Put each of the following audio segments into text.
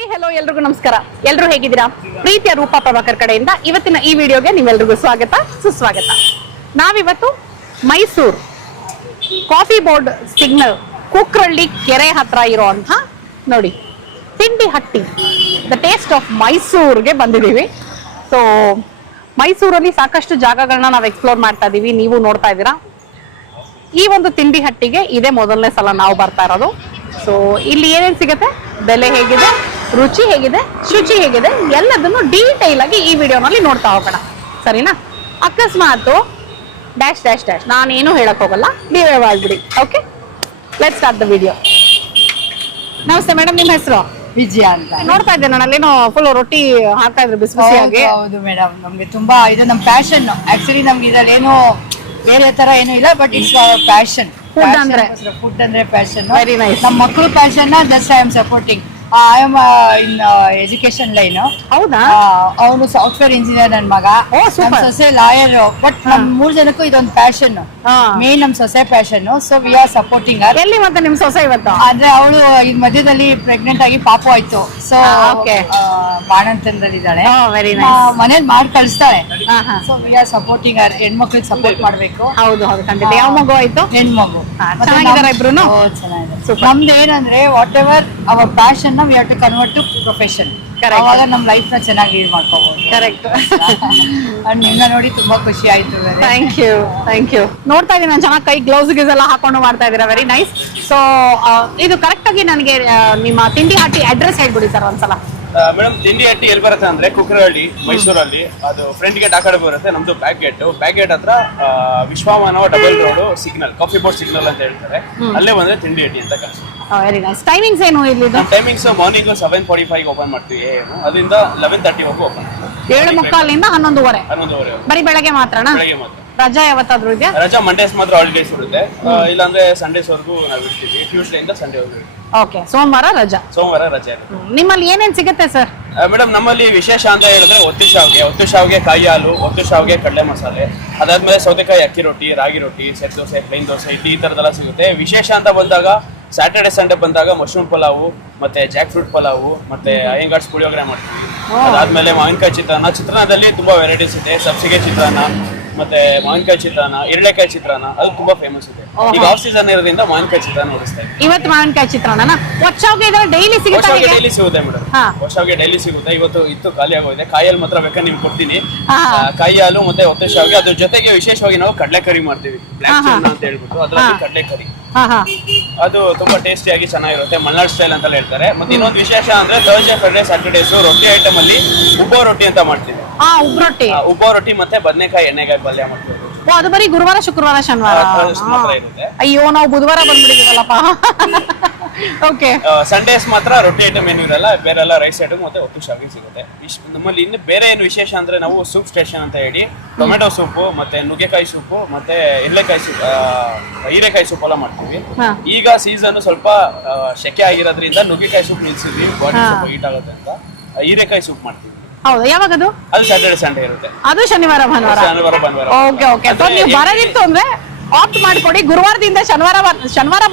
Hi hello ಎಲ್ರಿಗೂ ನಮಸ್ಕಾರ. ಎಲ್ಲರೂ ಹೇಗಿದ್ದೀರಾ? ಪ್ರೀತಿಯ ರೂಪಾ ಪ್ರಭಾಕರ್ ಕಡೆಯಿಂದ ಇವತ್ತಿನ ಈ ವಿಡಿಯೋಗೆ ನೀವೆಲ್ರಿಗೂ ಸ್ವಾಗತ ಸುಸ್ವಾಗತ. ನಾವಿವತ್ತು Mysuru coffee board signal Kukrahalli ಕೆರೆ ಹತ್ರ ಇರುವಂತಹ ನೋಡಿ ತಿಂಡಿ ಹಟ್ಟಿ ದ ಟೇಸ್ಟ್ ಆಫ್ ಮೈಸೂರ್ಗೆ ಬಂದಿದ್ದೀವಿ. ಸೊ ಮೈಸೂರಲ್ಲಿ ಸಾಕಷ್ಟು ಜಾಗಗಳನ್ನ ನಾವು ಎಕ್ಸ್ಪ್ಲೋರ್ ಮಾಡ್ತಾ ಇದೀವಿ, ನೀವು ನೋಡ್ತಾ ಇದ್ದೀರಾ. ಈ ಒಂದು ತಿಂಡಿ ಹಟ್ಟಿಗೆ ಇದೇ ಮೊದಲನೇ ಸಲ ನಾವು ಬರ್ತಾ ಇರೋದು. ಸೊ ಇಲ್ಲಿ ಏನೇನು ಸಿಗುತ್ತೆ, ಬೆಲೆ ಹೇಗಿದೆ, ರುಚಿ ಹೇಗಿದೆ, ಶುಚಿ ಹೇಗಿದೆ, ಎಲ್ಲದನ್ನು ಡೀಟೈಲ್ ಆಗಿ ಈ ವಿಡಿಯೋನಲ್ಲಿ ನೋಡ್ತಾ ಹೋಗೋಣ, ಸರಿನಾ? ಅಕಸ್ಮಾತ್ ಡ್ಯಾಶ್ ಡ್ಯಾಶ್ ಡ್ಯಾಶ್ ನಾನೇನು ಹೇಳಕ್ ಹೋಗಲ್ಲ, ನೀವೇ ಮಾಡ್ಬಿಡಿ. Okay, let's start the video. ನಮಸ್ತೆ ಮೇಡಮ್, ನಿಮ್ಮ ಹೆಸರು? ವಿಜಯ ಅಂತ. ನೋಡ್ತಾ ಇದ್ದೆ ನಾನು ಅಲ್ಲೇನೋ ಫುಲ್ ರೊಟ್ಟಿ ಹಾಕ್ತಾ ಇದ್ರು ಬಿಸಿ ಬಿಸಿಯಾಗಿ. ಹೌದು ಮೇಡಮ್, ನಮ್ಗೆ ತುಂಬಾ ಇದು ನಮ್ಮ ಪ್ಯಾಷನ್. ಆಕ್ಚುಲಿ ನಮ್ಗೆ ಇದ್ರಲ್ಲಿ ಏನು ಬೇರೆ ತರ ಏನು ಇಲ್ಲ, ಬಟ್ ಇಟ್ಸ್ ಪ್ಯಾಷನ್. ಫುಡ್ ಅಂದ್ರೆ ಪ್ಯಾಷನ್. Very nice. ನಮ್ಮ ಮಕ್ಕಳು passion just I am supporting. I am in education line. ಹೌದಾ? ಅವನು ಸಾಫ್ಟ್ವೇರ್ ಇಂಜಿನಿಯರ್ ನನ್ನ ಮಗ. ನಮ್ಮ ಸೊಸೆ ಲಾಯರ್. ಬಟ್ ನಮ್ 3 ಜನಕ್ಕೂ ಇದೊಂದು ಪ್ಯಾಷನ್. ಮೇನ್ ನಮ್ ಸೊಸೆ passion. So we are supporting her. ಎಲ್ಲಿ ಮತ್ತೆ ನಿಮ್ ಸೊಸೆ ಇವತ್ತು? ಅಂದ್ರೆ ಅವಳು ಈ ಮಧ್ಯದಲ್ಲಿ ಪ್ರೆಗ್ನೆಂಟ್ ಆಗಿ ಪಾಪು ಆಯ್ತು. ಸೊ ಬಾಣಂತನದಲ್ಲಿದ್ದಾಳೆ. ಮನೇಲಿ ಮಾಡಿ ಕಳಿಸ್ತಾಳೆ. ಸೊ ವಿ ಆರ್ ಸಪೋರ್ಟಿಂಗ್ ಹರ್. ಹೆಣ್ಮಕ್ಳಿಗೆ ಸಪೋರ್ಟ್ ಮಾಡ್ಬೇಕು. ಹೌದು ಹೌದು, ಖಂಡಿತ. ಯಾವ ಮಗು ಆಯ್ತು? ಹೆಣ್ಮಗು. ಚೆನ್ನಾಗಿದ್ದಾರೆ ಇಬ್ರು. ನಮ್ದು ಏನಂದ್ರೆ whatever our passion we have to convert to profession. ಅವಾಗ ನಮ್ ಲೈಫ್ ನ ಚೆನ್ನಾಗಿ ಲೀಡ್ ಮಾಡ್ಕೋಬಹುದು. ಕರೆಕ್ಟ್. ನಿನ್ನ ನೋಡಿ ತುಂಬಾ ಖುಷಿ ಆಯ್ತು. Thank you thank you. ನೋಡ್ತಾ ಇದೀನಿ ನಾನು, ಚೆನ್ನಾಗಿ ಕೈ ಗ್ಲೌಸ್ ಗಿಸ್ ಎಲ್ಲ ಹಾಕೊಂಡು ಮಾಡ್ತಾ ಇದ್ದೀರಾ. Very nice. ಸೊ ಇದು ಕರೆಕ್ಟ್ ಆಗಿ ನನಗೆ ನಿಮ್ಮ ತಿಂಡಿ ಹಟ್ಟಿ ಅಡ್ರೆಸ್ ಹೇಳ್ಬಿಡಿ ಸರ್ ಒಂದ್ಸಲ. ಮೇಡಮ್, ತಿಂಡಿ ಹಟ್ಟಿ ಎಲ್ಲಿ ಬರುತ್ತೆ ಅಂದ್ರೆ ಕುಕ್ರಹಳ್ಳಿ, ಮೈಸೂರಲ್ಲಿ. ಅದು ಫ್ರಂಟ್ ಗೇಟ್ ಆ ಕಡೆ ಬರುತ್ತೆ. ನಮ್ದು ಬ್ಯಾಕ್ ಗೇಟ್ ಹತ್ರ Vishwamanava double road signal, coffee board signal ಅಂತ ಹೇಳ್ತಾರೆ. ಅಲ್ಲೇ ಬಂದ್ರೆ ತಿಂಡಿ ಹಟ್ಟಿ ಅಂತ ಕಾಣಿಸುತ್ತೆ. Very nice. ಟೈಮಿಂಗ್ಸ್ ಏನು ಇಲ್ಲಿ? ಟೈಮಿಂಗ್ಸ್ ಮಾರ್ನಿಂಗ್ 7:45 ಓಪನ್ ಮಾಡ್ತೀವಿ. ಅದರಿಂದ 11:30 ವರೆಗೂ ಓಪನ್. 7:45 11:30. 11:30 ಬರೀ ಬೆಳಗ್ಗೆ ಮಾತ್ರನಾ? ಬೆಳಗ್ಗೆ ಮಾತ್ರ. ರಜಾ ಯಾವತ್ತಾದ್ರೂ ಇದೆಯಾ? ರಜಾ ಮಂಡೇಸ್ ಮಾತ್ರ ಹಾಲಿಡೇಸ್ ಇರುತ್ತೆ. ಇಲ್ಲಾಂದ್ರೆ ಸಂಡೇಸ್ ವರೆಗೂ ನಾವು ಇರ್ತೀವಿ. ಟ್ಯೂಸ್ಡೇ ಇಂದ ಸಂಡೇ ವರೆಗೂ. ಓಕೆ, ಸೋಮವಾರ ರಜಾ. ಸೋಮವಾರ ರಜೆ. ನಿಮ್ಮಲ್ಲಿ ಏನೇನ್ ಸಿಗುತ್ತೆ ಸರ್? ಮೇಡಮ್, ನಮ್ಮಲ್ಲಿ ವಿಶೇಷ ಅಂತ ಹೇಳಿದ್ರೆ ಒತ್ತು ಶಾವಿಗೆ, ಕಾಯಿ ಹಾಲು, ಒತ್ತು ಶಾವಿಗೆ, ಕಡಲೆ ಮಸಾಲೆ, ಅದಾದ್ಮೇಲೆ ಸೌತೆಕಾಯಿ ಅಕ್ಕಿ ರೊಟ್ಟಿ, ರಾಗಿ ರೊಟ್ಟಿ, ಸೆಟ್ ದೋಸೆ, ಪ್ಲೇನ್ ದೋಸೆ, ಇಡ್ಲಿ, ಈ ತರದೆಲ್ಲ ಸಿಗುತ್ತೆ. ವಿಶೇಷ ಅಂತ ಬಂದಾಗ ಸ್ಯಾಟರ್ಡೆ ಸಂಡೇ ಬಂದಾಗ ಮಶ್ರೂಮ್ ಪಲಾವು, ಮತ್ತೆ ಜಾಕ್ ಫ್ರೂಟ್ ಪಲಾವು, ಮತ್ತೆ ಅಯ್ಯಂಗಾರ್ಸ್ ಪುಳಿಯೋಗರೆ ಮಾಡ್ತೀವಿ. ಅದಾದ್ಮೇಲೆ ಮಾವಿನಕಾಯಿ ಚಿತ್ರಾನ್ನದಲ್ಲಿ ತುಂಬಾ ವೆರೈಟೀಸ್ ಇದೆ. ಸಬ್ಸಿಗೆ ಚಿತ್ರಾನ್ನ, ಮತ್ತೆ ಮಾವಿನಕಾಯಿ ಚಿತ್ರಾನ್ನ, ಎರಳೆಕಾಯಿ ಚಿತ್ರಾನ್ನ, ಅದು ತುಂಬಾ ಫೇಮಸ್ ಇದೆ. ಈಗ ಆಫ್ ಸೀಸನ್ ಇರೋದ್ರಿಂದ ಮಾವಿನಕಾಯಿ ಚಿತ್ರಾನ್ನ ನೋಡಿಸ್ತಾ ಇದ್ದೀವಿ. ಇವತ್ತು ಮಾವಿನಕಾಯಿ ಚಿತ್ರಾನ್ನ ಡೈಲಿ ಸಿಗುತ್ತೆ? ಡೈಲಿ ಸಿಗುತ್ತೆ ಮೇಡಮ್. ಹೊಸಗೆ ಡೈಲಿ ಸಿಗುತ್ತೆ. ಇವತ್ತು ಇತ್ತು, ಖಾಲಿ ಆಗೋಗಿದೆ. ಕಾಯಲ್ಲಿ ಮಾತ್ರ ಬೇಕಾದ್ರೆ ನಿಮ್ಗೆ ಕೊಡ್ತೀನಿ. ಕಾಯಿ ಹಾಲು ಮತ್ತೆ ಒತ್ತೆ ಶಾವಿಗೆ, ಅದ್ರ ಜೊತೆಗೆ ವಿಶೇಷವಾಗಿ ನಾವು ಕಡಲೆ ಕರಿ ಮಾಡ್ತೀವಿ. ಬ್ಲಾಕ್ ಚನ್ನ ಅಂತ ಹೇಳ್ಬಿಟ್ಟು ಅದ್ರಲ್ಲಿ ಕಡಲೆ ಕರಿ, ಅದು ತುಂಬಾ ಟೇಸ್ಟಿಯಾಗಿ ಚೆನ್ನಾಗಿರುತ್ತೆ. ಮಲ್ನಾಡ್ ಸ್ಟೈಲ್ ಅಂತ ಹೇಳ್ತಾರೆ. ಮತ್ತೆ ಇನ್ನೊಂದು ವಿಶೇಷ ಅಂದ್ರೆ ಥರ್ಸ್ಡೇ, ಫ್ರೈಡೆ, ಸ್ಯಾಟರ್ಡೇಸ್ ರೊಟ್ಟಿ ಐಟಮ್ ಅಲ್ಲಿ ಉಬ್ಬೋ ರೊಟ್ಟಿ ಅಂತ ಮಾಡ್ತೀವಿ. ಉಬ್ಬೋ ರೊಟ್ಟಿ ಮತ್ತೆ ಬದನೆಕಾಯಿ ಎಣ್ಣೆಕಾಯಿ ಪಲ್ಯ ಮಾಡ್ತೀವಿ. ಅದು ಬರೀ ಗುರುವಾರ, ಶುಕ್ರವಾರ, ಶನಿವಾರ ಮಾತ್ರ ಇರುತ್ತೆ. ಅಯ್ಯೋ, ನಾವು ಬುಧವಾರ ಬಂದ್ಬಿಟ್ಟಿದ್ದೀವಲ್ಲಪ್ಪ. ಓಕೆ. ಸಂಡೇಸ್ ಮಾತ್ರ ರೊಟ್ಟಿ ಐಟಮ್ ಏನು ಇರಲ್ಲ, ಬೇರೆಲ್ಲ ರೈಸ್ ಐಟಮ್ ಮತ್ತೆ ಒತ್ತು ಶಾವಿಗೆ ಸಿಗುತ್ತೆ. ನಮ್ಮಲ್ಲಿ ಇನ್ನು ಬೇರೆ ಏನು ವಿಶೇಷ ಅಂದ್ರೆ ನಾವು ಸೂಪ್ ಸ್ಟೇಷನ್ ಅಂತ ಹೇಳಿ ಟೊಮೆಟೊ ಸೂಪು, ಮತ್ತೆ ನುಗ್ಗೆಕಾಯಿ ಸೂಪು, ಮತ್ತೆ ಹೀರೆಕಾಯಿ ಸೂಪ್ ಎಲ್ಲ ಮಾಡ್ತೀವಿ. ಈಗ ಸೀಸನ್ ಸ್ವಲ್ಪ ಶೆಕೆ ಆಗಿರೋದ್ರಿಂದ ನುಗ್ಗೆಕಾಯಿ ಸೂಪ್ ನಿಲ್ಸಿದ್ವಿ, ಬಾಡಿ ಸ್ವಲ್ಪ ಹೀಟ್ ಆಗುತ್ತೆ ಅಂತ. ಹೀರೆಕಾಯಿ ಸೂಪ್ ಮಾಡ್ತೀವಿ. ಹೌದು, ಯಾವಾಗದು? ಅದು ಸ್ಯಾಟರ್ಡೆ ಸಂಡೇ ಇರುತ್ತೆ. ಅದು ಶನಿವಾರ ಭಾನುವಾರ. Okay okay. ಸೊ ನೀವು ಬರೋದಿತ್ತು ಅಂದ್ರೆ ಆಪ್ಟ್ ಮಾಡ್ಕೊಡಿ. ಗುರುವಾರದಿಂದ ಶನಿವಾರ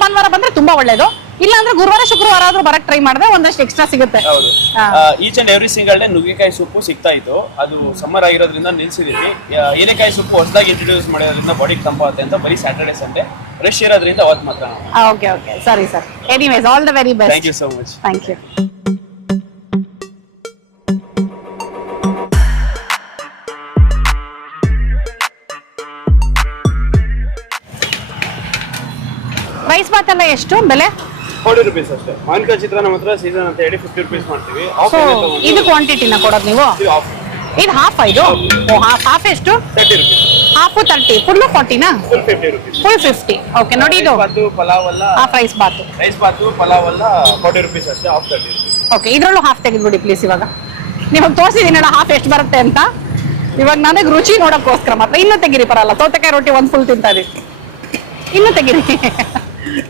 ಭಾನುವಾರ ಬಂದ್ರೆ ತುಂಬಾ ಒಳ್ಳೇದು. ಇಲ್ಲ ಅಂದ್ರೆ ಗುರುವಾರ, ಶುಕ್ರವಾರ ಆದ್ರೂ ಬರಕ್ ಟ್ರೈ ಮಾಡಿದ್ರೆ ಒಂದಷ್ಟು ಎಕ್ಸ್ಟ್ರಾ ಸಿಗುತ್ತೆ. ಹೌದು. Each and every single day ನುಗ್ಗೆಕಾಯಿ ಸೂಪು ಸಿಗ್ತಾ ಇತ್ತು. ಅದು ಸಮ್ಮರ್ ಆಗಿರೋದ್ರಿಂದ ನಿಲ್ಸಿದೀವಿ. ಹೀರೆಕಾಯಿ ಸೂಪು ಹೊಸದಾಗಿ ಇಂಟ್ರೊಡ್ಯೂಸ್ ಮಾಡೋದ್ರಿಂದ ಬಾಡಿಗೆ ತಂಪಾಗುತ್ತೆ ಅಂತ ಬರೀ ಸ್ಯಾಟರ್ಡೆ ಸಂಡೇ ರಶ್ ಇರೋದ್ರಿಂದ ಅವತ್ತು ಮಾತ್ರ. ಓಕೆ ಓಕೆ, ಸರಿ sir. Anyways, all the very best. Thank you so much. Thank you. Rice bath ಎಲ್ಲ ಎಷ್ಟು ಬೆಲೆ? 40 ರೂಪೀಸ್ ಅಷ್ಟೇ. ಮಾವಿನಕಾಯಿ ಚಿತ್ರಾನ್ನ ಮಾತ್ರ ಸೀಸನ್ ಅಂತ ಹೇಳಿ 50 ರೂಪೀಸ್ ಮಾಡ್ತೀವಿ. ಇದು ಕ್ವಾಂಟಿಟಿನ ಕೊಡೋದು ನೀವು? ಇದು ಹಾಫ್. ಇದು ಹಾಫ್ ಎಷ್ಟು? 30 ರೂಪೀಸ್. ಹಾಫ್ 30, ಫುಲ್ 40ನಾ? Full 50 rupees. ಫುಲ್ 50. ಓಕೆ, ನೋಡಿ ಇದು ಪಲಾವ್ ಎಲ್ಲ ಹಾಫ್ ರೈಸ್ ಬಾತ್. ಪಲಾವ್ ಎಲ್ಲ 40 ರೂಪೀಸ್ ಅಷ್ಟೇ, ಹಾಫ್ 30 ರೂಪೀಸ್. ಓಕೆ, ಇದ್ರಲ್ಲೂ ಹಾಫ್ ತೆಗೆದ್ಬಿಡಿ ಪ್ಲೀಸ್. ಇವಾಗ ನಿಮಗೆ ತೋರಿಸಿದೀನಲ್ಲ ಹಾಫ್ ಎಷ್ಟು ಬರುತ್ತೆ ಅಂತ. ಇವಾಗ ನನಗೆ ರುಚಿ ನೋಡೋಕ್ಕೋಸ್ಕರ ಮಾತ್ರ. ಇನ್ನೂ ತೆಗಿರಿ, ಪರಲ್ಲ. ಸೌತೆಕಾಯಿ ರೊಟ್ಟಿ ಒಂದು ಫುಲ್ ತಿಂತಾ ಇದೀವಿ. ಇನ್ನೂ ತೆಗಿರಿ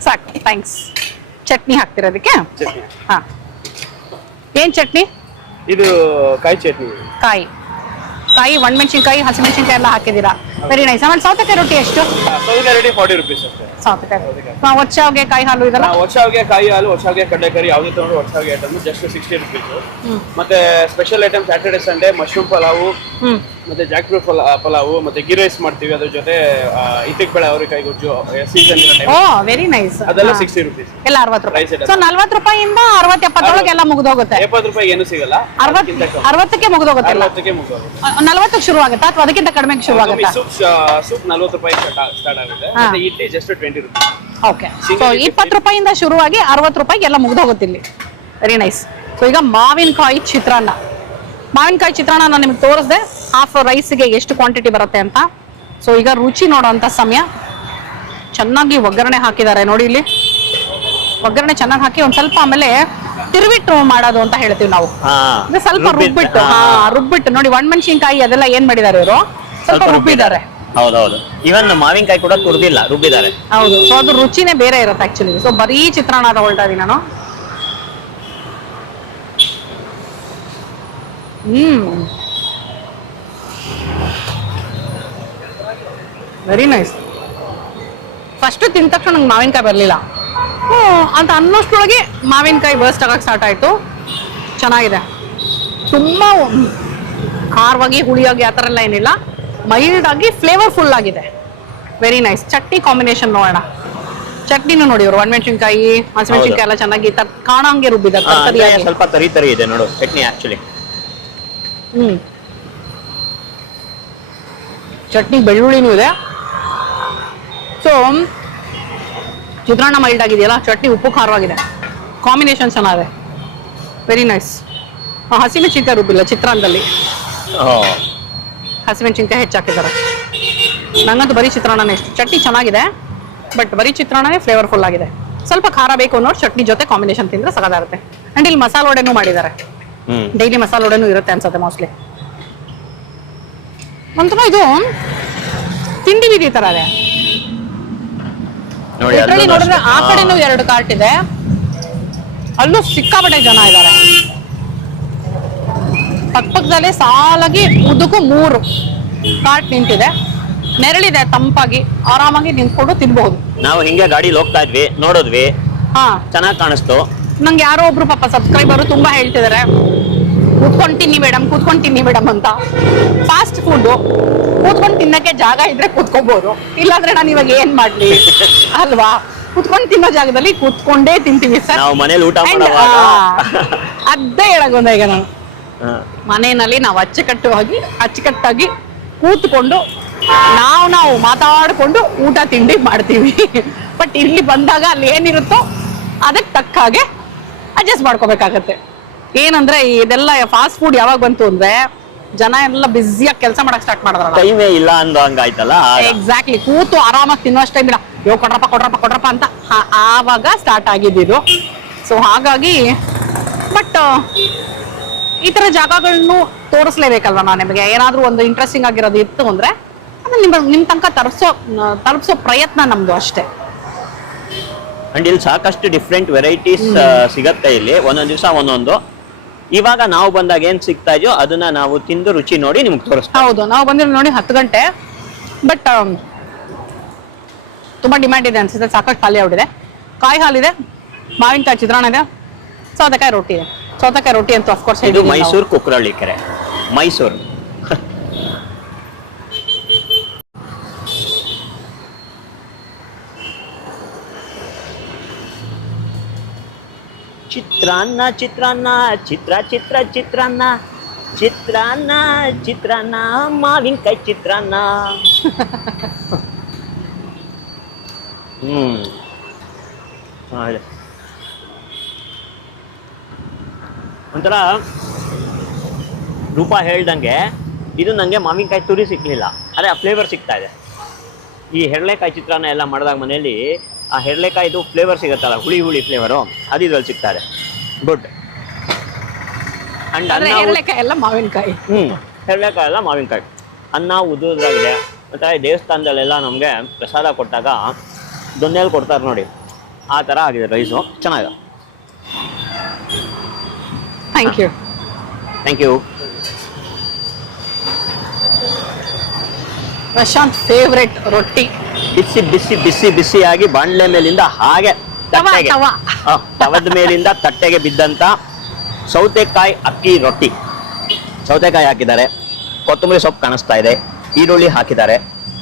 ಸಾಕು. ಥ್ಯಾಂಕ್ಸ್. ಚಟ್ನಿ ಹಾಕ್ತಿರೋದಕ್ಕೆ? ಹಾ, ಏನ್ ಚಟ್ನಿ ಇದು? ಕಾಯಿ ಚಟ್ನಿ. ಕಾಯಿ ಒಣಮೆಣಸಿನ್ಕಾಯಿ, ಹಸಿಮೆಣಸಿನ್ಕಾಯಿ ಎಲ್ಲ ಹಾಕಿದ್ದೀರಾ. Very nice. ಆಮೇಲೆ ಸೌತೆಕಾಯಿ ರೊಟ್ಟಿ ಎಷ್ಟು? ಸೌತೆಕಾಯಿ ರೊಟ್ಟಿ 40 ರೂಪೀಸ್ ಅಷ್ಟೇ. ಒಚ್ಚ ಶಾವಿಗೆ ಕಾಯಿ ಹಾಲು ಇದೆಲ್ಲ ವರ್ಷಾವಿಗೆ ಕಾಯಿ ಹಾಲು, ವರ್ಷಾವಿಗೆ ಕಡಲೆಕರಿ ಯಾವ್ದು ತಗೊಂಡ್ರು ವರ್ಷಾವಿಗೆ ಐಟಮ್ ಜಸ್ಟ್ 60 ರುಪೀಸ್. ಮತ್ತೆ special item Saturday Sunday mushroom pulao, ಮತ್ತೆ ಜಾಕ್ ಫ್ರೂಟ್ ಪಲಾವು, ಮತ್ತೆ ಗೀ ರೈಸ್ ಮಾಡ್ತೀವಿ. ಅದ್ರ ಜೊತೆ ಇತ್ತಿಗೆ ಬೇಳೆ ಅವರೆಕಾಯಿ ಗೊಜ್ಜು ಸೀಸನ್ ಓ ವೆರಿ ನೈಸ್. ಅದೆಲ್ಲ 60 ರುಪೀಸ್. ಎಲ್ಲ 60 ರೂಪಾಯಿ. ಸೊ 40 ರೂಪಾಯಿಂದ 60-70 ಎಲ್ಲ ಮುಗಿದೋಗುತ್ತೆ. 70 ರೂಪಾಯಿ ಏನು ಸಿಗಲ್ಲ. 60ಕ್ಕೆ ಮುಗಿದೋಗುತ್ತೆ. 40ಕ್ಕೆ ಮುಗಿದೋಗುತ್ತೆ. 40ಕ್ಕೆ ಶುರು ಆಗುತ್ತಾ ಅಥವಾ ಅದಕ್ಕಿಂತ ಕಡಿಮೆಗೆ ಶುರು ಆಗುತ್ತಾ? ಸೂಪ್ 40 ರೂಪಾಯಿ ಸ್ಟಾರ್ಟ್ ಆಗುತ್ತೆ. ಮತ್ತೆ idli just 20 rupees. Okay. So 20 ರೂಪಾಯಿಂದ ಶುರುವಾಗಿ 60 ರೂಪಾಯಿಗೆ ಎಲ್ಲ ಮುಗಿದೋಗುತ್ತೆ ಇಲ್ಲಿ. Very nice. ಸೊ ಈಗ ಮಾವಿನಕಾಯಿ ಚಿತ್ರಾನ್ನ. ಮಾವಿನಕಾಯಿ ಚಿತ್ರಾನ್ನ ನಾನು ನಿಮ್ಗೆ ತೋರಿಸ್ದೆ ಹಾಫ್ ರೈಸ್ಗೆ ಎಷ್ಟು ಕ್ವಾಂಟಿಟಿ ಬರುತ್ತೆ ಅಂತ. ಸೊ ಈಗ ರುಚಿ ನೋಡೋಂಥ ಸಮಯ. ಚೆನ್ನಾಗಿ ಒಗ್ಗರಣೆ ಹಾಕಿದ್ದಾರೆ ನೋಡಿ ಇಲ್ಲಿ. ಒಗ್ಗರಣೆ ಚೆನ್ನಾಗಿ ಹಾಕಿ ಒಂದ್ ಸ್ವಲ್ಪ ಆಮೇಲೆ ತಿರುವಿಟ್ಟು ಮಾಡೋದು ಅಂತ ಹೇಳ್ತೀವಿ ನಾವು. ಸ್ವಲ್ಪ ರುಬ್ಬಿಟ್ಟು ನೋಡಿ ಒಣಮೆಣಸಿನಕಾಯಿ ಅದೆಲ್ಲ ಏನ್ ಮಾಡಿದ್ದಾರೆ ಇವರು, ಸ್ವಲ್ಪ ರುಬ್ಬಿದ್ದಾರೆ. ಹೌದೌದು. ಇವನ್ ಮಾವಿನಕಾಯಿ ಕೂಡ ತುರ್ದಿಲ್ಲ, ರುಬ್ಬಿದ್ದಾರೆ. ಹೌದು. ಸೊ ಅದು ರುಚಿನೇ ಬೇರೆ ಇರುತ್ತೆ ಆಕ್ಚುಲಿ. ಸೊ ಬರೀ ಚಿತ್ರಾನ್ನ ತಗೊಳ್ತಾ ಇದೀನಿ ನಾನು. Very nice. ಫಸ್ಟ್ ತಿಂದ ತಕ್ಷಣ ನಂಗೆ ಮಾವಿನಕಾಯಿ ಬರಲಿಲ್ಲ ಅಂತ ಅನ್ನೋಷ್ಟೊಳಗೆ ಮಾವಿನಕಾಯಿ ಬರ್ಸ್ಟ್ ಆಗಕ್ಕೆ ಸ್ಟಾರ್ಟ್ ಆಯಿತು. ಚೆನ್ನಾಗಿದೆ. ತುಂಬ ಖಾರವಾಗಿ ಹುಳಿಯಾಗಿ ಆ ಥರ ಎಲ್ಲ ಏನಿಲ್ಲ, ಮೈಲ್ಡ್ ಆಗಿ ಫ್ಲೇವರ್ಫುಲ್ ಆಗಿದೆ. Very nice. ಚಟ್ನಿ ಕಾಂಬಿನೇಷನ್ ನೋಡೋಣ. ಚಟ್ನಿನೂ ನೋಡಿ ಅವರು ಒಣಮೆಣಸಿನ್ಕಾಯಿ ಹಸಿಮೆಣಸಿನ್ಕಾಯಿ ಎಲ್ಲ ಚೆನ್ನಾಗಿ ಕಾಣಂಗೆ ರುಬ್ಬಿದ್ದಾರೆ. ಸ್ವಲ್ಪ ತರಿ ತರಿ ಇದೆ ನೋಡು ಚಟ್ನಿ ಆಕ್ಚುಲಿ. ಚಟ್ನಿ ಬೆಳ್ಳುಳ್ಳಿನೂ ಇದೆ. ಸೊ ಚಿತ್ರಾನ್ನ ಮೈಲ್ಡ್ ಆಗಿದೆಯಲ್ಲ, ಚಟ್ನಿ ಉಪ್ಪು ಖಾರವಾಗಿದೆ, ಕಾಂಬಿನೇಷನ್ ಚೆನ್ನಾಗಿದೆ. Very nice. ಹಸಿಮೆಣಸಿನ್ಕಾಯಿ ರುಬ್ಬಿಲ್ಲ ಚಿತ್ರಾನ್ನದಲ್ಲಿ, ಹಸಿಮೆಣಸಿನ್ಕಾಯಿ ಹೆಚ್ಚಾಕಿದ್ದಾರೆ. ನಂಗಂತೂ ಬರೀ ಚಿತ್ರಾನ್ನನೇ ಇಷ್ಟ. ಚಟ್ನಿ ಚೆನ್ನಾಗಿದೆ ಬಟ್ ಬರೀ ಚಿತ್ರಾನ್ನನೇ ಫ್ಲೇವರ್ಫುಲ್ ಆಗಿದೆ. ಸ್ವಲ್ಪ ಖಾರ ಬೇಕು ಅನ್ನೋರು ಚಟ್ನಿ ಜೊತೆ ಕಾಂಬಿನೇಷನ್ ತಿಂದ್ರೆ ಸಗದಾಗುತ್ತೆ. ಅಂಡ್ ಇಲ್ಲಿ ಮಸಾಲ ವಡೆನೂ ಮಾಡಿದ್ದಾರೆ. ಡೈಲಿ ಮಸಾಲ ವಡೆನೂ ಇರುತ್ತೆ ಅನ್ಸುತ್ತೆ ಮೋಸ್ಟ್ಲಿ. ಒಂಥರ ಇದು ತಿಂಡಿ ಬೀದಿ ತರ ಇದೆ. ನೋಡಿದ್ರೆ ಆ ಕಡೆನೂ 2 ಕಾರ್ಟ್ ಇದೆ, ಅಲ್ಲೂ ಸಿಕ್ಕಾಪಟ್ಟೆ ಜನ ಇದ್ದಾರೆ. ಪಕ್ಕದಲ್ಲೇ ಸಾಲಾಗಿ ಉದ್ದಕ್ಕೂ 3 ಕಾರ್ಟ್ ನಿಂತಿದೆ. ನೆರಳಿದೆ, ತಂಪಾಗಿ ಆರಾಮಾಗಿ ನಿಂತ್ಕೊಂಡು ತಿನ್ಬಹುದು. ನಾವು ಹಿಂಗೆ ಗಾಡಿಲಿ ಹೋಗ್ತಾ ಇದ್ವಿ, ನೋಡಿದ್ವಿ, ಚೆನ್ನಾಗಿ ಕಾಣಿಸ್ತು. ನಂಗೆ ಯಾರೋ ಒಬ್ರು ಪಾಪ ಸಬ್ಸ್ಕ್ರೈಬರ್ ತುಂಬಾ ಹೇಳ್ತಿದ್ದಾರೆ ಕೂತ್ಕೊಂಡು ತಿನ್ನಿ ಮೇಡಮ್ ಅಂತ. ಫಾಸ್ಟ್ ಫುಡ್ ಕೂತ್ಕೊಂಡು ತಿನ್ನಕ್ಕೆ ಜಾಗ ಇದ್ರೆ ಕೂತ್ಕೋಬಹುದು, ಇಲ್ಲಾಂದ್ರೆ ನಾನು ಇವಾಗ ಏನ್ ಮಾಡ್ಲಿ ಅಲ್ವಾ? ಕೂತ್ಕೊಂಡು ತಿನ್ನೋ ಜಾಗದಲ್ಲಿ ಕೂತ್ಕೊಂಡೇ ತಿಂತೀವಿ ಸರ್. ನಾವು ಮನೇಲಿ ಊಟ ಮಾಡುವಾಗ ಅದೇ ಹೇಳೋದ. ಈಗ ನಾನು ಮನೆಯಲ್ಲಿ ನಾವು ಅಚ್ಚುಕಟ್ಟಾಗಿ ಕೂತ್ಕೊಂಡು ನಾವು ಮಾತಾಡ್ಕೊಂಡು ಊಟ ತಿಂಡಿ ಮಾಡ್ತೀವಿ. ಬಟ್ ಇಲ್ಲಿ ಬಂದಾಗ ಅಲ್ಲಿ ಏನಿರುತ್ತೋ ಅದಕ್ಕೆ ತಕ್ಕ ಹಾಗೆ ಅಡ್ಜಸ್ಟ್ ಮಾಡ್ಕೋಬೇಕಾಗತ್ತೆ. ಏನಂದ್ರೆ ಇದೆಲ್ಲ ಫಾಸ್ಟ್ ಫುಡ್ ಯಾವಾಗ ಬಂತು ಅಂದ್ರೆ ಜನ ಎಲ್ಲ ಬ್ಯುಸಿಯಾಗಿ ಕೆಲಸ ಮಾಡಕ್ ಸ್ಟಾರ್ಟ್ ಮಾಡಿದ್ರಲ್ಲ, ಟೈಮೇ ಇಲ್ಲ ಅಂದ ಹಂಗಾಯ್ತಲ್ಲ. ಎಕ್ಸಾಕ್ಟ್ಲಿ. ಕೂತು ಆರಾಮಾಗಿ ತಿನ್ನೋಷ್ಟು ಟೈಮ್ ಇಲ್ಲ, ಕೊಡ್ರಪ್ಪ ಅಂತ ಆವಾಗ ಸ್ಟಾರ್ಟ್ ಆಗಿದ್ದು. ಸೊ ಹಾಗಾಗಿ ಬಟ್ ಈ ತರ ಜಾಗಗಳನ್ನು ತೋರಿಸ್ಲೇಬೇಕಲ್ವಾ? ನಾನು ನಿಮಗೆ ಏನಾದ್ರೂ ಒಂದು ಇಂಟ್ರೆಸ್ಟಿಂಗ್ ಆಗಿರೋದು ಇತ್ತು ಅಂದ್ರೆ ಅದನ್ನ ನಿಮ್ ತನಕ ತಲುಪಿಸೋ ಪ್ರಯತ್ನ ನಮ್ದು ಅಷ್ಟೇ. ಅಂಡ್ ಇಲ್ಲಿ ಸಾಕಷ್ಟು ಡಿಫ್ರೆಂಟ್ ವೆರೈಟೀಸ್ ಸಿಗತ್ತೆ ಇಲ್ಲಿ, ಒಂದೊಂದು ದಿವಸ ಒಂದೊಂದು. ಇವಾಗ ನಾವು ಬಂದಾಗ ಏನ್ ಸಿಗ್ತಾ ಇದೆಯೋ ಅದನ್ನ ನಾವು ತಿಂದು ರುಚಿ ನೋಡಿ ನಿಮ್ಗೆ ತೋರಿಸ್ತೀವಿ. ಹೌದು, ನಾವು ಬಂದಿರೋ ನೋಡಿ 10 ಗಂಟೆ. ಬಟ್ ತುಂಬಾ ಡಿಮ್ಯಾಂಡ್ ಇದೆ ಅನ್ಸುತ್ತೆ. ಸಾಕಷ್ಟು ಖಾಲಿ ಆಗ್ಬಿಟ್ಟಿದೆ. ಕಾಯಿ ಹಾಲಿದೆ, ಮಾವಿನಕಾಯಿ ಚಿತ್ರಾನ್ನ ಇದೆ, ಸೌತೆಕಾಯಿ ರೊಟ್ಟಿ ಇದೆ. ಸೌತೆಕಾಯಿ ರೊಟ್ಟಿ ಅಂತೂ ಅಫ್ಕೋರ್ಸ್ ಇದು ಮೈಸೂರು ಕುಕ್ರಳ್ಳಿ ಕೆರೆ, ಮೈಸೂರು. ಚಿತ್ರಾನ್ನ ಚಿತ್ರಾನ್ನ ಚಿತ್ರಾನ್ನ ಮಾವಿನಕಾಯಿ ಚಿತ್ರಾನ್ನ. ಒಂಥರ ರೂಪ ಹೇಳ್ದಂಗೆ ಇದು ನನಗೆ ಮಾವಿನಕಾಯಿ ತುರಿ ಸಿಕ್ಲಿಲ್ಲ, ಅದೇ ಆ ಫ್ಲೇವರ್ ಸಿಗ್ತಾ ಇದೆ. ಈ ಹೆರಳೆಕಾಯಿ ಚಿತ್ರಾನ್ನ ಎಲ್ಲ ಮಾಡಿದಾಗ ಮನೆಯಲ್ಲಿ ಆ ಹೆರಳೆಕಾಯಿದು ಫ್ಲೇವರ್ ಸಿಗುತ್ತಲ್ಲ, ಹುಳಿ ಫ್ಲೇವರು, ಅದು ಇದ್ರಲ್ಲಿ ಸಿಗ್ತಾ ಇದೆ. ಗುಡ್. ಅಂಡ್ ಹೆರಳೆಕಾಯಿ ಎಲ್ಲ ಮಾವಿನಕಾಯಿ. ಹೆರಳೆಕಾಯಿ ಎಲ್ಲ ಮಾವಿನಕಾಯಿ. ಅನ್ನ ಉದ್ದುದ್ರಾಗಿದೆ. ಮತ್ತು ದೇವಸ್ಥಾನದಲ್ಲೆಲ್ಲ ನಮಗೆ ಪ್ರಸಾದ ಕೊಟ್ಟಾಗ ದೊನ್ನೆಯಲ್ಲಿ ಕೊಡ್ತಾರೆ ನೋಡಿ, ಆ ಥರ ಆಗಿದೆ ರೈಸು. ಚೆನ್ನಾಗಿದೆ. Thank you. ಪ್ರಶಾಂತ್ ಫೇವ್ರೆಟ್ ರೊಟ್ಟಿ ಬಿಸಿ ಬಿಸಿ ಬಿಸಿ ಬಿಸಿಯಾಗಿ ಬಾಣಲೆ ಮೇಲಿಂದ ಹಾಗೆ ತಟ್ಟೆಗೆ ತವ. ತವದ ಮೇಲಿಂದ ತಟ್ಟೆಗೆ ಬಿದ್ದಂತ ಸೌತೆಕಾಯಿ ಅಕ್ಕಿ ರೊಟ್ಟಿ. ಸೌತೆಕಾಯಿ ಹಾಕಿದ್ದಾರೆ, ಕೊತ್ತಂಬರಿ ಸೊಪ್ಪು ಕಾಣಿಸ್ತಾ ಇದೆ, ಈರುಳ್ಳಿ ಹಾಕಿದ್ದಾರೆ,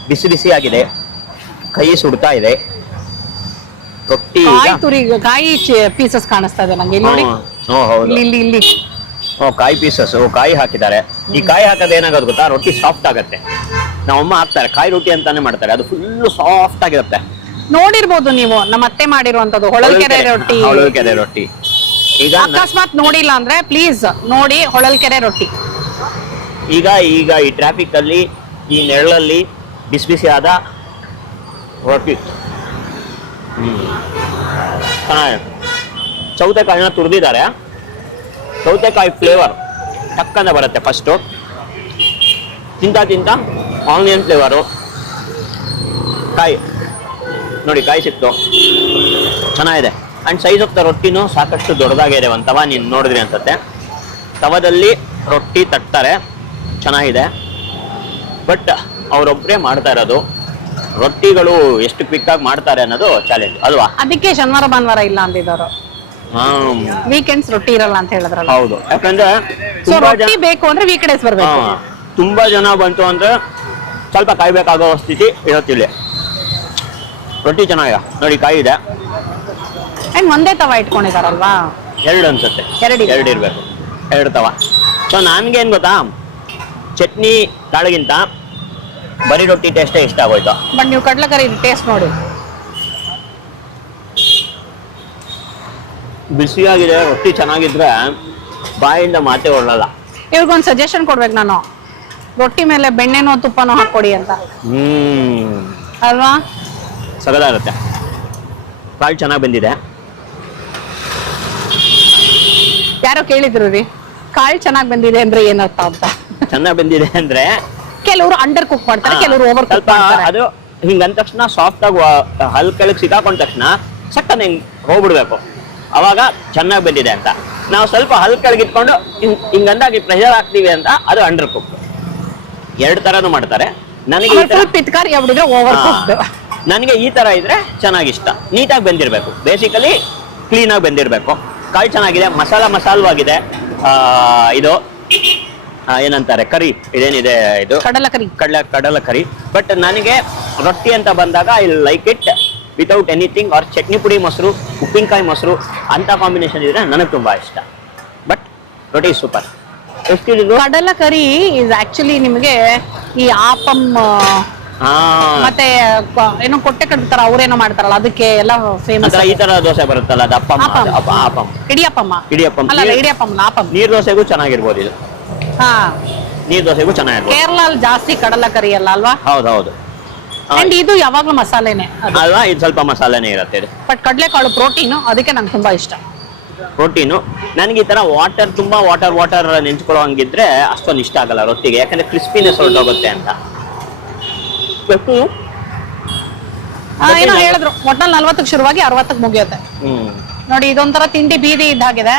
ಬಿಸಿ ಬಿಸಿ ಆಗಿದೆ, ಕೈ ಸುಡ್ತಾ ಇದೆ. ರೊಟ್ಟಿ ಕಾಯಿ ತುರಿ ಕಾಯಿ ಪೀಸಸ್ ಕಾಣಿಸ್ತಾ ಇದೆ ನಂಗೆ ಇಲ್ಲಿ ನೋಡಿ. ಹೌದು, ಇಲ್ಲಿ ಇಲ್ಲಿ ಕಾಯಿ ಪೀಸಸ್, ಕಾಯಿ ಹಾಕಿದ್ದಾರೆ. ಈ ಕಾಯಿ ಹಾಕೋದು ಏನಾಗೋದು ಗೊತ್ತಾ, ರೊಟ್ಟಿ ಸಾಫ್ಟ್ ಆಗುತ್ತೆ. ನಮ್ಮಮ್ಮ ಹಾಕ್ತಾರೆ, ಕಾಯಿ ರೊಟ್ಟಿ ಅಂತಾನೆ ಮಾಡ್ತಾರೆ, ಅದು ಫುಲ್ ಸಾಫ್ಟ್ ಆಗಿರುತ್ತೆ. ನೋಡಿರ್ಬೋದು ನೀವು ನಮ್ಮ ಅತ್ತೆ ಮಾಡಿರುವಂತದ್ದು ಹೊಳಲ್ಕೆರೆ ರೊಟ್ಟಿ. ಹೊಳಲ್ಕೆರೆ ರೊಟ್ಟಿ. ಈಗ ಅಕಸ್ಮಾತ್ ನೋಡಿಲ್ಲ ಅಂದ್ರೆ ಪ್ಲೀಸ್ ನೋಡಿ ಹೊಳಲ್ಕೆರೆ ರೊಟ್ಟಿ. ಈಗ ಈ ಟ್ರಾಫಿಕ್ ಅಲ್ಲಿ, ಈ ನೆರಳಲ್ಲಿ ಬಿಸಿ ಬಿಸಿ ಆದ ರೊಟ್ಟಿ. ಚೆನ್ನಾಗಿದೆ. ಸೌತೆಕಾಯಿನ ತುರಿದಿದ್ದಾರೆ. ಸೌತೆಕಾಯಿ ಫ್ಲೇವರ್ ಟಕ್ಕನೆ ಬರುತ್ತೆ ಫಸ್ಟು. ತಿಂತ ಆನಿಯನ್ ಫ್ಲೇವರು. ಕಾಯಿ ನೋಡಿ, ಕಾಯಿ ಸಿಕ್ತು, ಚೆನ್ನಾಗಿದೆ. ಅಂಡ್ ಸೈಜ್ ಆಫ್ ದ ರೊಟ್ಟಿನೂ ಸಾಕಷ್ಟು ದೊಡ್ಡದಾಗಿದೆ. ಒಂದು ತವ ನೀನು ನೋಡಿದ್ರಿ ಅನ್ಸುತ್ತೆ. ತವದಲ್ಲಿ ರೊಟ್ಟಿ ತಟ್ತಾರೆ, ಚೆನ್ನಾಗಿದೆ. ಬಟ್ ಅವರೊಬ್ಬರೇ ಮಾಡ್ತಾ ಇರೋದು. ರೊಟ್ಟಿಗಳು ಎಷ್ಟು ಕ್ವಿಕ್ ಆಗಿ ಮಾಡ್ತಾರೆ ಅನ್ನೋದು ಚಾಲೆಂಜ್ ಅಲ್ವಾ? ಅದಕ್ಕೆ ಶನಿವಾರ ಭಾನುವಾರ ಇಲ್ಲ ಅಂದಿದ್ದವರು, ವೀಕೆಂಡ್ಸ್ ರೊಟ್ಟಿ ಇರಲ್ಲ ಅಂತ ಹೇಳಿದ್ರಲ್ಲ. ಹೌದು, ಯಾಕಂದ್ರೆ ಸೊ ರೊಟ್ಟಿ ಬೇಕು ಅಂದ್ರೆ ವೀಕೆಂಡ್ಸ್ ಬರ್ಬೇಕು. ತುಂಬಾ ಜನ ಬಂತು ಅಂದ್ರೆ ಸ್ವಲ್ಪ ಕಾಯ್ಬೇಕಾಗೋ ಸ್ಥಿತಿ ಇರುತ್ತಿಲ್ಲ. ರೊಟ್ಟಿ ಚೆನ್ನಾಗಿದೆ ನೋಡಿ, ಕಾಯಿ ಇದೆ. ಅಂಡ್ ಒಂದೇ ತವ ಇಟ್ಕೊಂಡಿದಾರಲ್ವಾ? ಎರಡು ಅನ್ಸುತ್ತೆ, ಎರಡು ಇರ್ಬೇಕು, ಎರಡು ತವ. ಸೊ ನನ್ಗೇನ್ ಗೊತ್ತಾ, ಚಟ್ನಿ ಕಾಳಿಗಿಂತ ಬರೀ ರೊಟ್ಟಿ ಟೇಸ್ಟೇ ಇಷ್ಟ ಆಗೋಯ್ತು. ಬಟ್ ನೀವು ಕಡ್ಲೆಕರಿ ಟೇಸ್ಟ್ ನೋಡಿ, ಬಿಸಿಯಾಗಿದೆ. ರೊಟ್ಟಿ ಚೆನ್ನಾಗಿದ್ರೆ ಬಾಯಿಂದ ಮಾತೇ ಹೊರಡಲ್ಲ. ಇವ್ರಿಗೊಂದು ಸಜೆಷನ್ ಕೊಡ್ಬೇಕು ನಾನು, ರೊಟ್ಟಿ ಮೇಲೆ ಬೆಣ್ಣೆನೋ ತುಪ್ಪನೋ ಹಾಕೊಡಿ ಅಂತ. ಅಲ್ವಾ? ಸಗದಾಗುತ್ತೆ. ಕಾಳು ಚೆನ್ನಾಗಿ ಬಂದಿದೆ. ಯಾರೋ ಕೇಳಿದ್ರು ರೀ, ಕಾಳು ಚೆನ್ನಾಗಿ ಬಂದಿದೆ ಅಂದ್ರೆ ಏನರ್ಥ ಅಂತ. ಚೆನ್ನಾಗಿ ಬಂದಿದೆ ಅಂದ್ರೆ ಕೆಲವರು ಅಂಡರ್ ಕುಕ್ ಮಾಡ್ತಾರೆ, ಕೆಲವರು ಓವರ್ ಕುಕ್ ಸ್ವಲ್ಪ ಮಾಡ್ತಾರೆ. ಅದು ಹಿಂಗಂದ ತಕ್ಷಣ ಸಾಫ್ಟ್ ಆಗಿ ಹಲ್ಕೆಳಗ್ ಸಿಕ್ಕಾಕೊಂಡ ತಕ್ಷಣ ಸಕ್ಕನ್ ಹಿಂಗ್ ಹೋಗ್ಬಿಡ್ಬೇಕು, ಅವಾಗ ಚೆನ್ನಾಗಿ ಬಂದಿದೆ ಅಂತ. ನಾವು ಸ್ವಲ್ಪ ಹಲ್ಕೆಳಗ್ ಇಟ್ಕೊಂಡು ಹಿಂಗಂದಾಗಿ ಪ್ರೆಷರ್ ಹಾಕ್ತೀವಿ ಅಂತ ಅದು ಅಂಡರ್ ಕುಕ್. ಎರಡು ತರನು ಮಾಡ್ತಾರೆ. ನನಗೆ ಪಿತ್ಕಾರಿ ಆಗ್ಬಿಡಿದ್ರೆ ಓವರ್ ಕುಕ್ಡ್. ನನಗೆ ಈ ತರ ಇದ್ರೆ ಚೆನ್ನಾಗಿಷ್ಟ. ನೀಟಾಗಿ ಬೆಂದಿರ್ಬೇಕು, ಬೇಸಿಕಲಿ ಕ್ಲೀನ್ ಆಗಿ ಬೆಂದಿರ್ಬೇಕು. ಕಾಳು ಚೆನ್ನಾಗಿದೆ, ಮಸಾಲವಾಗಿದೆ. ಇದು ಏನಂತಾರೆ, ಕರಿ ಇದೇನಿದೆ, ಇದು ಕಡಲ ಕರಿ. ಬಟ್ ನನಗೆ ರೊಟ್ಟಿ ಅಂತ ಬಂದಾಗ I like it without anything. Or chutney ಪುಡಿ ಮೊಸರು, ಉಪ್ಪಿನಕಾಯಿ ಮೊಸರು ಅಂತ ಕಾಂಬಿನೇಷನ್ ಇದ್ರೆ ನನಗೆ ತುಂಬಾ ಇಷ್ಟ. ಬಟ್ ರೊಟ್ಟಿ ಸೂಪರ್. ಎಷ್ಟಿದ್ದು ಕಡಲ ಕರಿ ಇಸ್ ಆಕ್ಚುಲಿ ನಿಮಗೆ ಈ ಆಪಂ ಮತ್ತೆ ಏನೋ ಕೊಟ್ಟೆ ಕಟ್ತಾರ, ಅವ್ರೇನೋ ಮಾಡ್ತಾರಲ್ಲ, ಅದಕ್ಕೆ ಎಲ್ಲ ಫೇಮಸ್. ಈ ತರ ದೋಸೆ ಬರುತ್ತಲ್ಲ, ಅದು ಅಪ್ಪಂ, ಇಡಿಯಪ್ಪಂ ಅಲ್ಲ, ಇಡಿಯಪ್ಪಂ ಆಪಂ. ನೀರ್ ದೋಸೆಗೂ ಚೆನ್ನಾಗಿರ್ಬೋದು ಇದು. ಹಾ, ನೀರ್ ದೋಸೆಗೂ ಚೆನ್ನಾಗಿರ್ಬೋದು. ಕೇರಳ ಜಾಸ್ತಿ ಕಡಲ ಕರಿ ಅಲ್ಲ ಅಲ್ವಾ? ಹೌದೌದು. ಅಂಡ್ ಇದು ಯಾವಾಗ್ಲೂ ಮಸಾಲೆನೆ ಅಲ್ವಾ? ಇದು ಸ್ವಲ್ಪ ಮಸಾಲೆನೇ ಇರುತ್ತೆ ಇದು. ಬಟ್ ಕಡಲೆಕಾಳು ಪ್ರೋಟೀನು, ಅದಕ್ಕೆ ನಂಗೆ ತುಂಬಾ ಇಷ್ಟ. ಪ್ರೋಟೀನು ನನಗೆ ಈ ತರ ತುಂಬಾ ವಾಟರ್ ನೆಂಚ್ಕೊಳ್ಳೋ ಹಂಗಿದ್ರೆ ಅಷ್ಟೊಂದು ಇಷ್ಟ ಆಗಲ್ಲ ರೊಟ್ಟಿಗೆ, ಯಾಕಂದ್ರೆ ಕ್ರಿಸ್ಪಿನೆಸ್ ಹೊರಟೋಗುತ್ತೆ ಅಂತ. ಏನೋ ಹೇಳಿದ್ರು, ಒಟ್ನಲ್ಲಿ 40ಕ್ಕೆ ಶುರುವಾಗಿ 60ಕ್ಕೆ ಮುಗಿಯುತ್ತೆ. ನೋಡಿ, ಇದೊಂಥರ ತಿಂಡಿ ಬೀದಿ ಇದ್ದಾಗಿದೆ.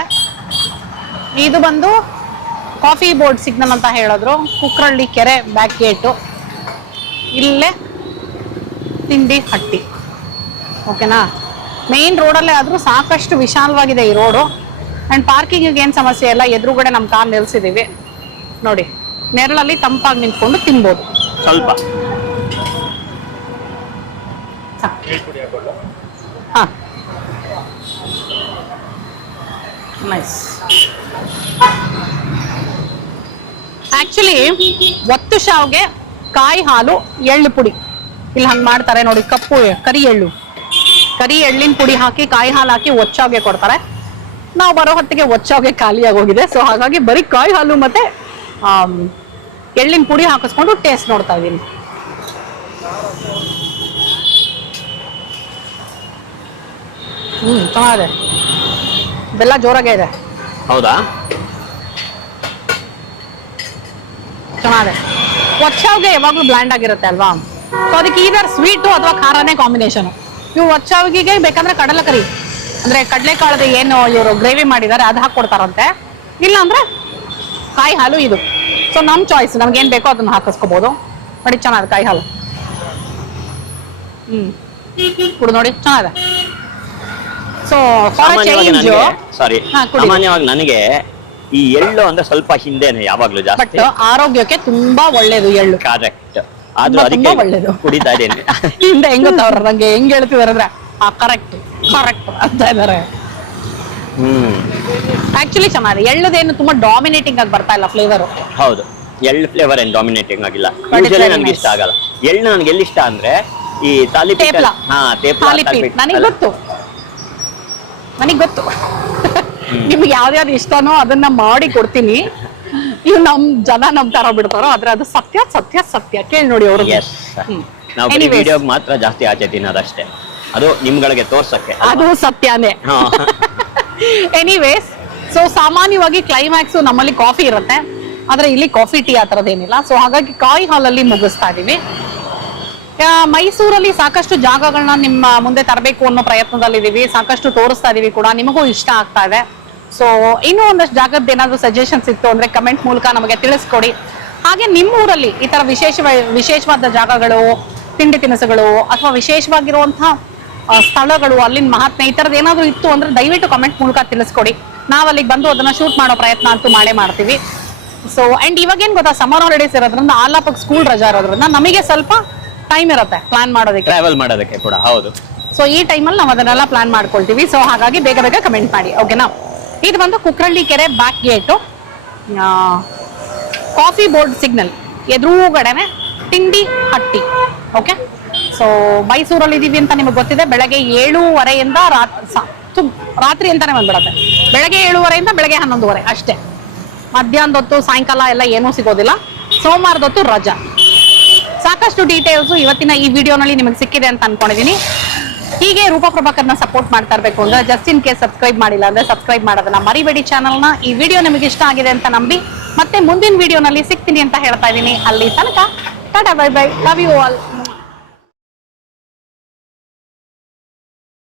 ಇದು ಬಂದು ಕಾಫಿ ಬೋರ್ಡ್ ಸಿಗ್ನಲ್ ಅಂತ ಹೇಳಿದ್ರು, ಕುಕ್ರಳ್ಳಿ ಕೆರೆ ಬ್ಯಾಕ್ ಗೇಟು. ಇಲ್ಲೇ ತಿಂಡಿ ಹಟ್ಟಿ. ಓಕೆನಾ? ಮೇನ್ ರೋಡಲ್ಲೇ ಆದ್ರೂ ಸಾಕಷ್ಟು ವಿಶಾಲವಾಗಿದೆ ಈ ರೋಡು. ಅಂಡ್ ಪಾರ್ಕಿಂಗ್ ಏನ್ ಸಮಸ್ಯೆ ಇಲ್ಲ, ಎದುರುಗಡೆ ನಮ್ಮ ಕಾರ್ ನಿಲ್ಸಿದೀವಿ. ನೋಡಿ, ನೆರಳಲ್ಲಿ ತಂಪಾಗಿ ನಿಂತ್ಕೊಂಡು ತಿನ್ಬೋದು. ಸ್ವಲ್ಪ ಹಾ, ನೈಸ್. ಆಕ್ಚುಲಿ ಒತ್ತು ಶಾವ್ಗೆ, ಕಾಯಿ ಹಾಲು, ಎಳ್ಳು ಪುಡಿ ಇಲ್ಲಿ ಹಂಗ್ ಮಾಡ್ತಾರೆ ನೋಡಿ. ಕಪ್ಪು ಕರಿ ಎಳ್ಳಿನ ಪುಡಿ ಹಾಕಿ, ಕಾಯಿ ಹಾಲು ಹಾಕಿ ಒಚ್ಚಾವ್ಗೆ ಕೊಡ್ತಾರೆ. ನಾವು ಬರೋ ಹೊತ್ತಿಗೆ ಒಚ್ಚಾವ್ಗೆ ಖಾಲಿಯಾಗಿ ಹೋಗಿದೆ. ಸೊ ಹಾಗಾಗಿ ಬರೀ ಕಾಯಿ ಹಾಲು ಮತ್ತೆ ಎಳ್ಳಿನ ಪುಡಿ ಹಾಕಿಸ್ಕೊಂಡು ಟೇಸ್ಟ್ ನೋಡ್ತಾ ಇದೀನಿ. ಚೆನ್ನಾಗಿದೆ, ಬೆಲ್ಲ ಜೋರಾಗೆ ಇದೆ. ಹೌದಾ? ಚೆನ್ನಾಗಿದೆ. ಒಚ್ಚಾವ್ಗೆ ಯಾವಾಗ್ಲೂ ಬ್ಲ್ಯಾಂಡ್ ಆಗಿರುತ್ತೆ ಅಲ್ವಾ? ಸೊ ಅದಕ್ಕೆ ಈದರ್ ಸ್ವೀಟು ಅಥವಾ ಖಾರನೇ ಕಾಂಬಿನೇಷನ್. ಇವು ಒಚ್ಚಾವ್ಗಿಗೆ ಬೇಕಂದ್ರೆ ಕಡಲೆಕರಿ ಅಂದ್ರೆ ಕಡಲೆಕಾಳದ ಏನು ಇವರು ಗ್ರೇವಿ ಮಾಡಿದ್ದಾರೆ ಅದು ಹಾಕೊಡ್ತಾರಂತೆ. ಇಲ್ಲ ಅಂದ್ರೆ ಕಾಯಿ ಹಾಲು ಇದು. ಸೊ ನಮ್ ಚಾಯ್ಸ್, ನಮ್ಗೆ ಏನ್ ಬೇಕೋ ಅದನ್ನ ಹಾಕಿಸ್ಕೋಬಹುದು. ನೋಡಿ, ಚೆನ್ನಾಗಿದೆ ಕಾಯಿ ಹಾಲು. ಕುಡು ನೋಡಿ ಚೆನ್ನಾಗಿದೆ. ಸೊ ಸಾಮಾನ್ಯವಾಗಿ ನನಗೆ ಸಾರಿ ಹಾ, ಕುಡಿ. ಸಾಮಾನ್ಯವಾಗಿ ನನಗೆ ಈ ಎಳ್ಳು ಅಂದ್ರೆ ಸ್ವಲ್ಪ ಹಿಂದೆನೆ ಯಾವಾಗ್ಲೂ ಬಟ್ ಜಾಸ್ತಿ ಆರೋಗ್ಯಕ್ಕೆ ತುಂಬಾ ಒಳ್ಳೇದು ಎಳ್ಳು. ಕರೆಕ್ಟ್. ಆದ್ರೂ ತುಂಬಾ ಅದಕ್ಕೆ ಒಳ್ಳೇದು. ಕುಡಿತಾ ಇದ್ದೇನೆ. ಹಿಂದೆ ಹೆಂಗ್ ಗೊತ್ತವ್ರ ನಂಗೆ ಹೆಂಗ್ ಹೇಳ್ತಿದಾರೆ ಅಂದ್ರೆ ಕರೆಕ್ಟ್ ಅಂತ ಇದಾರೆ. ಆಕ್ಚುಲಿ ಚೆನ್ನಾಗಿದೆ. ಎಳ್ಳದೇನು ತುಂಬಾ ಡಾಮಿನೇಟಿಂಗ್ ಆಗಿ ಬರ್ತಾ ಇಲ್ಲ ಫ್ಲೇವರ್. ಹೌದು, ಎಳ್ಳು ಫ್ಲೇವರ್ ಏನ್ ಡಾಮಿನೇಟಿಂಗ್ ಆಗಿಲ್ಲ. But it's ಯೂಶಲಿ very ನನ್ಗೆ nice. ಇಷ್ಟ ಆಗಲ್ಲ ಎಳ್ಳು. ನನ್ಗೆ ಎಲ್ಲಿ ಇಷ್ಟ ಅಂದ್ರೆ ಈ ತಾಲಿಪೀಠ. ತೇಪ್ಲ. ಹಾ, ತೇಪ್ಲ, ತಾಲಿಪೀಠ ನನಗೆ ಗೊತ್ತು. ನಿಮ್ಗೆ ಯಾವ್ದ್ಯಾವ್ದು ಇಷ್ಟನೋ ಅದನ್ನ ಮಾಡಿ ಕೊಡ್ತೀನಿ. ಇವ್ ನಮ್ ಜನ ನಂಬ್ತಾರೋ ಬಿಡ್ತಾರೋ ಆದ್ರೆ ಅದು ಸತ್ಯ ಸತ್ಯ ಸತ್ಯ. ಕೇಳಿ ನೋಡಿ ಅವ್ರಿಗೆ. ಎಸ್, ನಾವು ಬರೀ ವಿಡಿಯೋ ಮಾತ್ರ ಜಾಸ್ತಿ ಆಚೆ ತಿನ್ನೋದಷ್ಟೇ, ಅದು ನಿಮ್ಗಳಿಗೆ ತೋರ್ಸಕ್ಕೆ. ಅದು ಸತ್ಯನೇ. ಹಾ. ಎನಿವೇಸ್, ಸೊ ಸಾಮಾನ್ಯವಾಗಿ ಕ್ಲೈಮ್ಯಾಕ್ಸ್ ನಮ್ಮಲ್ಲಿ ಕಾಫಿ ಇರುತ್ತೆ, ಆದ್ರೆ ಇಲ್ಲಿ ಕಾಫಿ ಟೀ ಆ ಥರದ್ದೇನಿಲ್ಲ. ಸೊ ಹಾಗಾಗಿ ಕಾಯಿ ಹಾಲಲ್ಲಿ ಮುಗಿಸ್ತಾ ಇದೀವಿ. ಮೈಸೂರಲ್ಲಿ ಸಾಕಷ್ಟು ಜಾಗಗಳನ್ನ ನಿಮ್ಮ ಮುಂದೆ ತರಬೇಕು ಅನ್ನೋ ಪ್ರಯತ್ನದಲ್ಲಿದ್ದೀವಿ. ಸಾಕಷ್ಟು ತೋರಿಸ್ತಾ ಇದೀವಿ ಕೂಡ, ನಿಮಗೂ ಇಷ್ಟ ಆಗ್ತಾ ಇದೆ. ಸೊ ಇನ್ನೂ ಒಂದಷ್ಟು ಜಾಗದ ಏನಾದ್ರು ಸಜೆಷನ್ಸ್ ಇತ್ತು ಅಂದ್ರೆ ಕಮೆಂಟ್ ಮೂಲಕ ನಮಗೆ ತಿಳಿಸ್ಕೊಡಿ. ಹಾಗೆ ನಿಮ್ಮ ಊರಲ್ಲಿ ಈ ತರ ವಿಶೇಷವಾದ ಜಾಗಗಳು, ತಿಂಡಿ ತಿನಿಸುಗಳು ಅಥವಾ ವಿಶೇಷವಾಗಿರುವಂತಹ ಸ್ಥಳಗಳು, ಅಲ್ಲಿನ ಮಹಾತ್ಮೆ ಈ ತರದ್ ಏನಾದ್ರು ಇತ್ತು ಅಂದ್ರೆ ದಯವಿಟ್ಟು ಕಮೆಂಟ್ ಮೂಲಕ ತಿಳಿಸ್ಕೊಡಿ. ನಾವ್ ಅಲ್ಲಿಗೆ ಬಂದು ಅದನ್ನ ಶೂಟ್ ಮಾಡೋ ಪ್ರಯತ್ನ ಅಂತೂ ಮಾಡೇ ಮಾಡ್ತೀವಿ. ಸೊ ಅಂಡ್ ಇವಾಗ ಏನ್ ಗೊತ್ತಾ, ಸಮ್ಮರ್ ಹಾಲಿಡೇಸ್ ಇರೋದ್ರಿಂದ ಆಲಾಪಕ್ಕೆ ಸ್ಕೂಲ್ ರಜಾ ಇರೋದ್ರಿಂದ ನಮಗೆ ಸ್ವಲ್ಪ ಟೈಮ್ ಇರುತ್ತೆ ಪ್ಲಾನ್ ಮಾಡೋದಕ್ಕೆ, ಟ್ರಾವೆಲ್ ಮಾಡೋದಕ್ಕೆ ಕೂಡ. ಹೌದು. ಸೊ ಈ ಟೈಮಲ್ಲಿ ನಾವು ಅದನ್ನೆಲ್ಲ ಪ್ಲಾನ್ ಮಾಡ್ಕೊಳ್ತೀವಿ. ಸೊ ಹಾಗಾಗಿ ಬೇಗ ಬೇಗ ಕಮೆಂಟ್ ಮಾಡಿ, ಓಕೆನಾ. ಇದು ಬಂದು ಕುಕ್ರಳ್ಳಿ ಕೆರೆ back gate, coffee board signal ಎದುರುಗಡೆನೆ ತಿಂಡಿ ಹಟ್ಟಿ. ಓಕೆ, ಸೊ ಮೈಸೂರಲ್ಲಿ ಇದೀವಿ ಅಂತ ನಿಮಗೆ ಗೊತ್ತಿದೆ. ಬೆಳಗ್ಗೆ 7:30 ರಾತ್ರಿ ಅಂತಾನೆ ಬಂದ್ಬಿಡತ್ತೆ. ಬೆಳಗ್ಗೆ 7:30 ಬೆಳಗ್ಗೆ 11:30 ಅಷ್ಟೇ. ಮಧ್ಯಾಹ್ನದೊತ್ತು ಸಾಯಂಕಾಲ ಎಲ್ಲ ಏನೂ ಸಿಗೋದಿಲ್ಲ. ಸೋಮವಾರದೊತ್ತು ರಜಾ. ಸಾಕಷ್ಟು ಡೀಟೇಲ್ಸ್ ಇವತ್ತಿನ ಈ ವಿಡಿಯೋನಲ್ಲಿ ನಿಮಗೆ ಸಿಕ್ಕಿದೆ ಅಂತ ಅನ್ಕೊಂಡಿದೀನಿ. ಹೀಗೆ ರೂಪಾ ಪ್ರಭಾಕರ್ನ ಸಪೋರ್ಟ್ ಮಾಡ್ತಾ ಇರಬೇಕು ಅಂದ್ರೆ ಜಸ್ಟ್ ಇನ್ ಕೇಸ್ ಸಬ್ಸ್ಕ್ರೈಬ್ ಮಾಡಿಲ್ಲ ಅಂದ್ರೆ ಸಬ್ಸ್ಕ್ರೈಬ್ ಮಾಡೋದನ್ನ ಮರಿಬೇಡಿ ಚಾನಲ್ನ. ಈ ವಿಡಿಯೋ ನಿಮಗೆ ಇಷ್ಟ ಆಗಿದೆ ಅಂತ ನಂಬಿ ಮತ್ತೆ ಮುಂದಿನ ವಿಡಿಯೋನಲ್ಲಿ ಸಿಗ್ತೀನಿ ಅಂತ ಹೇಳ್ತಾ ಇದ್ದೀನಿ. ಅಲ್ಲಿ ತನಕ tata, bye bye, love you all.